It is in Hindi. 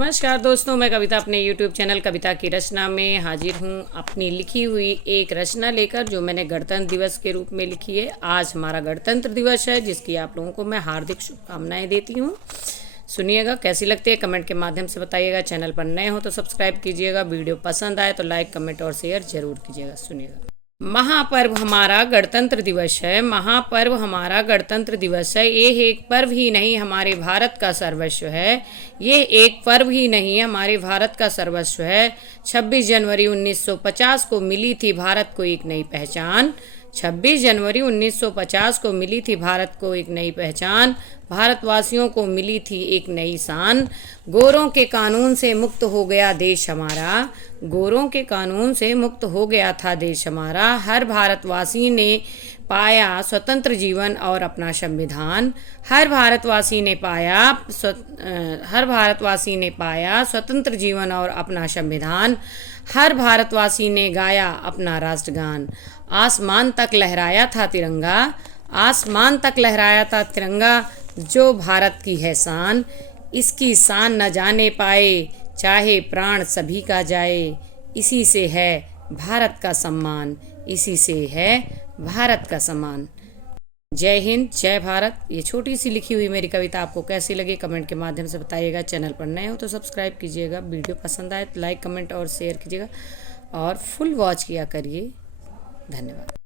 नमस्कार दोस्तों, मैं कविता अपने YouTube चैनल कविता की रचना में हाजिर हूँ अपनी लिखी हुई एक रचना लेकर, जो मैंने गणतंत्र दिवस के रूप में लिखी है। आज हमारा गणतंत्र दिवस है, जिसकी आप लोगों को मैं हार्दिक शुभकामनाएं देती हूँ। सुनिएगा, कैसी लगती है कमेंट के माध्यम से बताइएगा। चैनल पर नए हो तो सब्सक्राइब कीजिएगा, वीडियो पसंद आए तो लाइक कमेंट और शेयर जरूर कीजिएगा। सुनिएगा। महापर्व हमारा गणतंत्र दिवस है, महापर्व हमारा गणतंत्र दिवस है। ये एक पर्व ही नहीं हमारे भारत का सर्वस्व है, ये एक पर्व ही नहीं हमारे भारत का सर्वस्व है। 26 जनवरी 1950 को मिली थी भारत को एक नई पहचान। 26 जनवरी 1950 को मिली थी भारत को एक नई पहचान। भारतवासियों को मिली थी एक नई शान। गोरों के कानून से मुक्त हो गया देश हमारा, गोरों के कानून से मुक्त हो गया था देश हमारा। हर भारतवासी ने पाया स्वतंत्र जीवन और अपना संविधान। हर भारतवासी ने पाया स्वतंत्र जीवन और अपना संविधान। हर भारतवासी ने गाया अपना राष्ट्रगान। आसमान तक लहराया था तिरंगा, आसमान तक लहराया था तिरंगा, जो भारत की है शान। इसकी शान न जाने पाए चाहे प्राण सभी का जाए, इसी से है भारत का सम्मान, इसी से है भारत का सम्मान। जय हिंद, जय भारत। ये छोटी सी लिखी हुई मेरी कविता आपको कैसी लगी कमेंट के माध्यम से बताइएगा। चैनल पर नए हो तो सब्सक्राइब कीजिएगा, वीडियो पसंद आए तो लाइक कमेंट और शेयर कीजिएगा और फुल वॉच किया करिए। धन्यवाद।